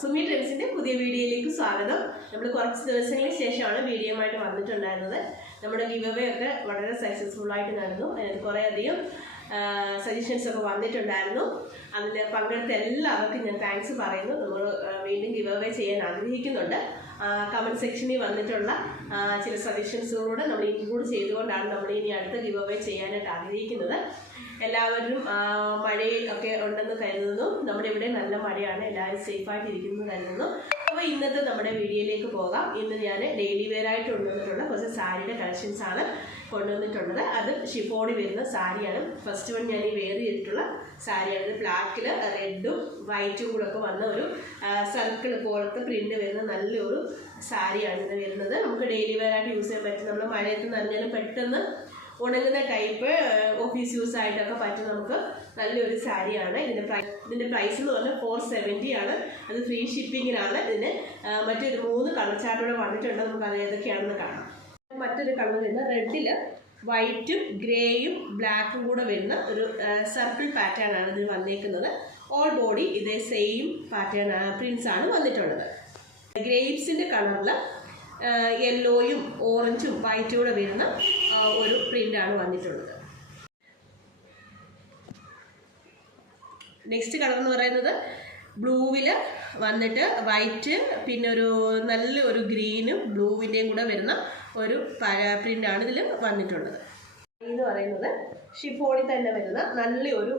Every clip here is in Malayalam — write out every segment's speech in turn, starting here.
സുമി ട്രെൻഡ്സിന്റെ പുതിയ വീഡിയോയിലേക്ക് സ്വാഗതം. നമ്മൾ കുറച്ച് ദിവസങ്ങൾക്ക് ശേഷമാണ് വീഡിയോയുമായിട്ട് വന്നിട്ടുണ്ടായിരുന്നത്. നമ്മുടെ ഗിവ് അവേ ഒക്കെ വളരെ സക്സസ്ഫുൾ ആയിട്ട് നടന്നു. അതിന് കുറേയധികം സജഷൻസ് ഒക്കെ വന്നിട്ടുണ്ടായിരുന്നു. അതിൽ പങ്കെടുത്ത എല്ലാവർക്കും ഞാൻ താങ്ക്സ് പറയുന്നു. നമ്മൾ വീണ്ടും ഗിവ് അവേ ചെയ്യാൻ ആഗ്രഹിക്കുന്നുണ്ട്. കമൻറ്റ് സെക്ഷനിൽ വന്നിട്ടുള്ള ചില സജഷൻസുകളൂടെ നമ്മൾ ഇൻക്ലൂഡ് ചെയ്തുകൊണ്ടാണ് നമ്മൾ ഇനി അടുത്ത ഗിവ് അവേ ചെയ്യാനായിട്ട് ആഗ്രഹിക്കുന്നത്. എല്ലാവരും മഴയിൽ ഒക്കെ ഉണ്ടെന്ന് കരുതുന്നു. നമ്മുടെ ഇവിടെ നല്ല മഴയാണ്, എല്ലാവരും സേഫായിട്ട് ഇരിക്കുന്നു കരുതുന്നു. അപ്പോൾ ഇന്നത്തെ നമ്മുടെ വീഡിയോയിലേക്ക് പോകാം. ഇന്ന് ഞാൻ ഡെയിലി വെയർ ആയിട്ട് കൊണ്ടുവന്നിട്ടുള്ള കുറച്ച് സാരിയുടെ കളക്ഷൻസ് ആണ് കൊണ്ടുവന്നിട്ടുള്ളത്. അത് ഷിഫോണിൽ വരുന്ന സാരിയാണ്. ഫസ്റ്റ് വൺ ഞാൻ ഈ വെയർ ചെയ്തിട്ടുള്ള സാരിയാണ്. ഇത് ബ്ലാക്കിൽ റെഡും വൈറ്റും കൂടെ ഒക്കെ വന്ന ഒരു സർക്കിൾ പോലത്തെ പ്രിന്റ് വരുന്ന നല്ലൊരു സാരിയാണ് ഇത് വരുന്നത്. നമുക്ക് ഡെയിലി വെയർ ആയിട്ട് യൂസ് ചെയ്യാൻ പറ്റും. നമ്മൾ മഴയത്ത് നനഞ്ഞാലും പെട്ടെന്ന് ഉണങ്ങുന്ന ടൈപ്പ് ഓഫീസ് യൂസ് ആയിട്ടൊക്കെ പറ്റും. നമുക്ക് നല്ലൊരു സാരിയാണ്. ഇതിൻ്റെ പ്രൈസ് എന്ന് പറഞ്ഞാൽ 470 ആണ്. അത് ഫ്രീ ഷിപ്പിങ്ങിനാണ്. ഇതിന് മറ്റൊരു 3 കളർ ചാർട്ടോടെ വന്നിട്ടുണ്ട്. നമുക്ക് അത് ഏതൊക്കെയാണെന്ന് കാണാം. മറ്റൊരു കളർ വരുന്ന റെഡിൽ വൈറ്റും ഗ്രേയും ബ്ലാക്കും കൂടെ വരുന്ന ഒരു സർക്കിൾ പാറ്റേൺ ആണ് ഇതിന് വന്നേക്കുന്നത്. ഓൾ ബോഡി ഇതേ സെയിം പാറ്റേൺ പ്രിന്റ്സ് ആണ് വന്നിട്ടുള്ളത്. ഗ്രേപ്സിൻ്റെ കളറിൽ യെല്ലോയും ഓറഞ്ചും വൈറ്റും കൂടെ വരുന്ന ഒരു പ്രിൻ്റാണ് വന്നിട്ടുള്ളത്. നെക്സ്റ്റ് കളർ എന്ന് പറയുന്നത് ബ്ലൂവിൽ വന്നിട്ട് വൈറ്റ് പിന്നെ ഒരു നല്ലൊരു ഗ്രീനും ബ്ലൂവിൻ്റെയും കൂടെ വരുന്ന ഒരു പ്രിൻ്റാണ് ഇതിൽ വന്നിട്ടുള്ളത്. എന്ന് പറയുന്നത് ഷിഫോണിൽ തന്നെ വരുന്ന നല്ലൊരു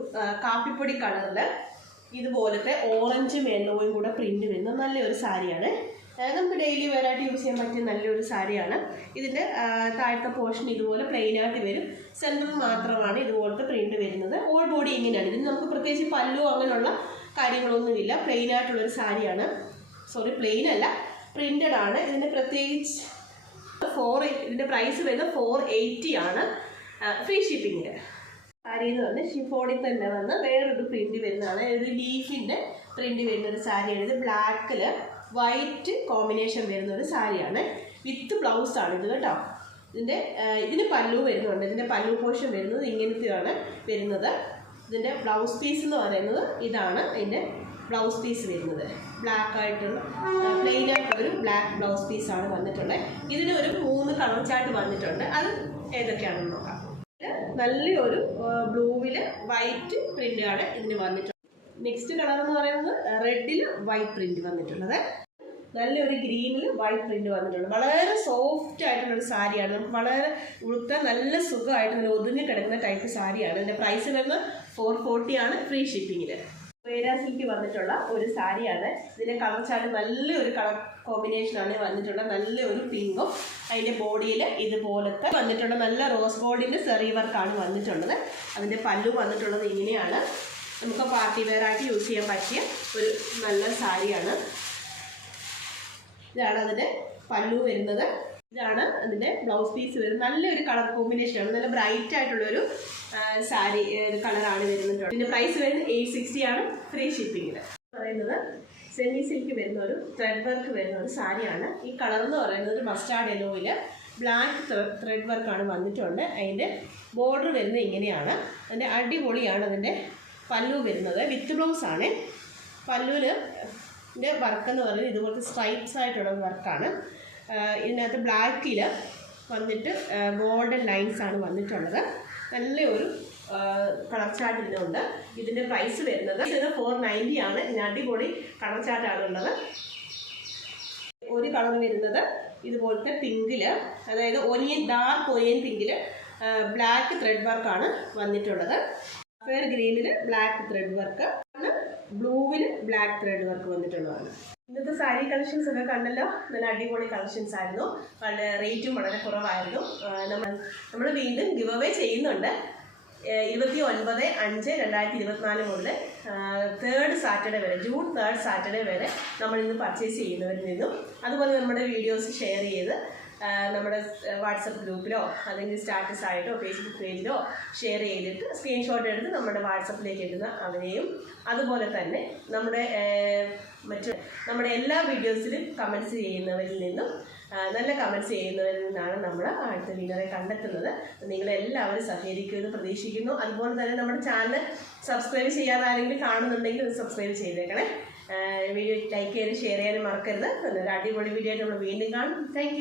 കാപ്പിപ്പൊടി കളറിൽ ഇതുപോലത്തെ ഓറഞ്ചും യെല്ലോയും കൂടെ പ്രിൻ്റ് വരുന്ന നല്ലൊരു സാരിയാണ്. നമുക്ക് ഡെയിലി വെയറായിട്ട് യൂസ് ചെയ്യാൻ പറ്റിയ നല്ലൊരു സാരിയാണ്. ഇതിൻ്റെ താഴത്തെ പോർഷൻ ഇതുപോലെ പ്ലെയിനായിട്ട് വരും. സെൻറ്ററിൽ മാത്രമാണ് ഇതുപോലത്തെ പ്രിൻ്റ് വരുന്നത്. ഓൾ ബോഡി ഇങ്ങനെയാണ്. ഇതിന് നമുക്ക് പ്രത്യേകിച്ച് പല്ലു അങ്ങനെയുള്ള കാര്യങ്ങളൊന്നുമില്ല. പ്ലെയിനായിട്ടുള്ളൊരു സാരിയാണ്. സോറി, പ്ലെയിൻ അല്ല, പ്രിൻ്റഡ് ആണ്. ഇതിൻ്റെ പ്രത്യേകിച്ച് ഇതിൻ്റെ പ്രൈസ് വരുന്നത് 480 ആണ് ഫ്രീ ഷിപ്പിങ്ങിൽ. സാരി എന്ന് പറഞ്ഞാൽ ഷിഫോണിൽ തന്നെ വന്ന് വേറൊരു പ്രിൻ്റ് വരുന്നതാണ്. ഒരു ലീഫിൻ്റെ പ്രിൻ്റ് വരുന്നൊരു സാരിയാണ്. ഇത് ബ്ലാക്കിൽ വൈറ്റ് കോമ്പിനേഷൻ വരുന്ന ഒരു സാരിയാണ്. വിത്ത് ബ്ലൗസാണ് ഇത് കേട്ടോ. ഇതിന് പല്ലു വരുന്നുണ്ട്. ഇതിൻ്റെ പല്ലു പോർഷൻ വരുന്നത് ഇങ്ങനത്തെയാണ് വരുന്നത്. ഇതിൻ്റെ ബ്ലൗസ് പീസ് എന്ന് പറയുന്നത് ഇതാണ്. ഇതിൻ്റെ ബ്ലൗസ് പീസ് വരുന്നത് ബ്ലാക്ക് ആയിട്ടുള്ള പ്ലെയിൻ ആയിട്ടുള്ളൊരു ബ്ലാക്ക് ബ്ലൗസ് പീസാണ് വന്നിട്ടുള്ളത്. ഇതിന് ഒരു 3 കളർ ചാർട്ട് വന്നിട്ടുണ്ട്. അത് ഏതൊക്കെയാണെന്ന് നോക്കാം. നല്ലൊരു ബ്ലൂവിൽ വൈറ്റ് പ്രിൻ്റാണ് ഇതിന് വന്നിട്ടുള്ളത്. നെക്സ്റ്റ് കളർ എന്ന് പറയുന്നത് റെഡിൽ വൈറ്റ് പ്രിന്റ് വന്നിട്ടുള്ളത്. നല്ലൊരു ഗ്രീനിൽ വൈറ്റ് പ്രിന്റ് വന്നിട്ടുള്ളത്. വളരെ സോഫ്റ്റ് ആയിട്ടുള്ളൊരു സാരിയാണ്. നമുക്ക് വളരെ ഉടുത്താൻ നല്ല സുഖമായിട്ട് നല്ല ഒതുങ്ങി കിടക്കുന്ന ടൈപ്പ് സാരിയാണ്. ഇതിൻ്റെ പ്രൈസ് വരുന്നത് 440 ആണ് ഫ്രീ ഷിപ്പിങ്ങിൽ. വേരാ സിൽക്ക് വന്നിട്ടുള്ള ഒരു സാരിയാണ്. ഇതിൻ്റെ കളർ ചാർട്ട് നല്ലൊരു കളർ കോമ്പിനേഷനാണ് വന്നിട്ടുള്ളത്. നല്ലൊരു പിങ്കും അതിൻ്റെ ബോഡിയിൽ ഇതുപോലത്തെ വന്നിട്ടുള്ള നല്ല റോസ് ഗോൾഡിൻ്റെ സെറി വർക്കാണ് വന്നിട്ടുള്ളത്. അതിൻ്റെ പല്ലു വന്നിട്ടുള്ളത് ഇങ്ങനെയാണ്. നമുക്ക് പാർട്ടി വെയർ ആയിട്ട് യൂസ് ചെയ്യാൻ പറ്റിയ ഒരു നല്ല സാരിയാണ്. ഇതാണ് അതിൻ്റെ പല്ലു വരുന്നത്. ഇതാണ് അതിൻ്റെ ബ്ലൗസ് പീസ് വരുന്നത്. നല്ലൊരു കളർ കോമ്പിനേഷനാണ്. നല്ല ബ്രൈറ്റ് ആയിട്ടുള്ളൊരു സാരി കളറാണ് വരുന്നത്. ഇതിൻ്റെ പ്രൈസ് വരുന്നത് 860 ആണ് ഫ്രീ ഷിപ്പിങ്ങിൽ. പറയുന്നത് സെമി സിൽക്ക് വരുന്ന ഒരു ത്രെഡ് വർക്ക് വരുന്ന ഒരു സാരിയാണ്. ഈ കളർ എന്ന് പറയുന്നത് ഒരു മസ്റ്റാർഡ് യെല്ലോയിൽ ബ്ലാക്ക് ത്രെഡ് വർക്കാണ് വന്നിട്ടുണ്ട്. അതിൻ്റെ ബോർഡർ വരുന്നത് ഇങ്ങനെയാണ്. അതിൻ്റെ അടിപൊളിയാണ് അതിൻ്റെ പല്ലു വരുന്നത്. വിത്ത് ബ്ലൗസ് ആണ്. പല്ലുവിൻ്റെ വർക്ക് എന്ന് പറയുന്നത് ഇതുപോലത്തെ സ്ട്രൈപ്സ് ആയിട്ടുള്ള വർക്കാണ്. ഇതിനകത്ത് ബ്ലാക്കിൽ വന്നിട്ട് ഗോൾഡൻ ലൈൻസ് ആണ് വന്നിട്ടുള്ളത്. നല്ലൊരു കളർ ചാർട്ട് ഇതിനുണ്ട്. ഇതിൻ്റെ പ്രൈസ് വരുന്നത് 490 ആണ്. ഇതിന് അടിപൊളി കളർ ചാർട്ടാണ് ഉള്ളത്. ഒരു കളർ വരുന്നത് ഇതുപോലത്തെ പിങ്കിൽ, അതായത് ഡാർക്ക് ഒനിയൻ പിങ്കിൽ ബ്ലാക്ക് ത്രെഡ് വർക്കാണ് വന്നിട്ടുള്ളത്. ഫെയർ ഗ്രീനിൽ ബ്ലാക്ക് ത്രെഡ് വർക്ക്, ബ്ലൂവിൽ ബ്ലാക്ക് ത്രെഡ് വർക്ക് വന്നിട്ടുള്ളതാണ്. ഇന്നത്തെ സാരി കളക്ഷൻസ് ഒക്കെ കണ്ടല്ലോ. നല്ല അടിപൊളി കളക്ഷൻസ് ആയിരുന്നു. വളരെ റേറ്റും വളരെ കുറവായിരുന്നു. നമ്മൾ വീണ്ടും ഗിവ് അവേ ചെയ്യുന്നുണ്ട്. 29/5/2024 മുതൽ 3rd സാറ്റർഡേ വരെ, ജൂൺ 3rd സാറ്റർഡേ വരെ നമ്മളിന്ന് പർച്ചേസ് ചെയ്യുന്നവരിൽ നിന്നും അതുപോലെ നമ്മുടെ വീഡിയോസ് ഷെയർ ചെയ്ത് നമ്മുടെ വാട്സപ്പ് ഗ്രൂപ്പിലോ അല്ലെങ്കിൽ സ്റ്റാറ്റസ് ആയിട്ടോ ഫേസ്ബുക്ക് പേജിലോ ഷെയർ ചെയ്തിട്ട് സ്ക്രീൻഷോട്ട് എടുത്ത് നമ്മുടെ വാട്സപ്പിലേക്ക് ഇടുന്ന അവരെയും, അതുപോലെ തന്നെ നമ്മുടെ എല്ലാ വീഡിയോസിലും കമൻറ്റ്സ് ചെയ്യുന്നവരിൽ നിന്നും നല്ല കമൻറ്റ്സ് ചെയ്യുന്നവരിൽ നിന്നാണ് നമ്മൾ അടുത്ത വിന്നറെ കണ്ടെത്തുന്നത്. നിങ്ങളെല്ലാവരും സഹകരിക്കുമെന്ന് പ്രതീക്ഷിക്കുന്നു. അതുപോലെ തന്നെ നമ്മുടെ ചാനൽ സബ്സ്ക്രൈബ് ചെയ്യാതെ ആരെങ്കിലും കാണുന്നുണ്ടെങ്കിൽ അത് സബ്സ്ക്രൈബ് ചെയ്തേക്കണേ. വീഡിയോ ലൈക്ക് ചെയ്യാനും ഷെയർ ചെയ്യാനും മറക്കരുത്. ഒരു അടിപൊളി വീഡിയോ ആയിട്ട് നമ്മൾ വീണ്ടും കാണും. താങ്ക്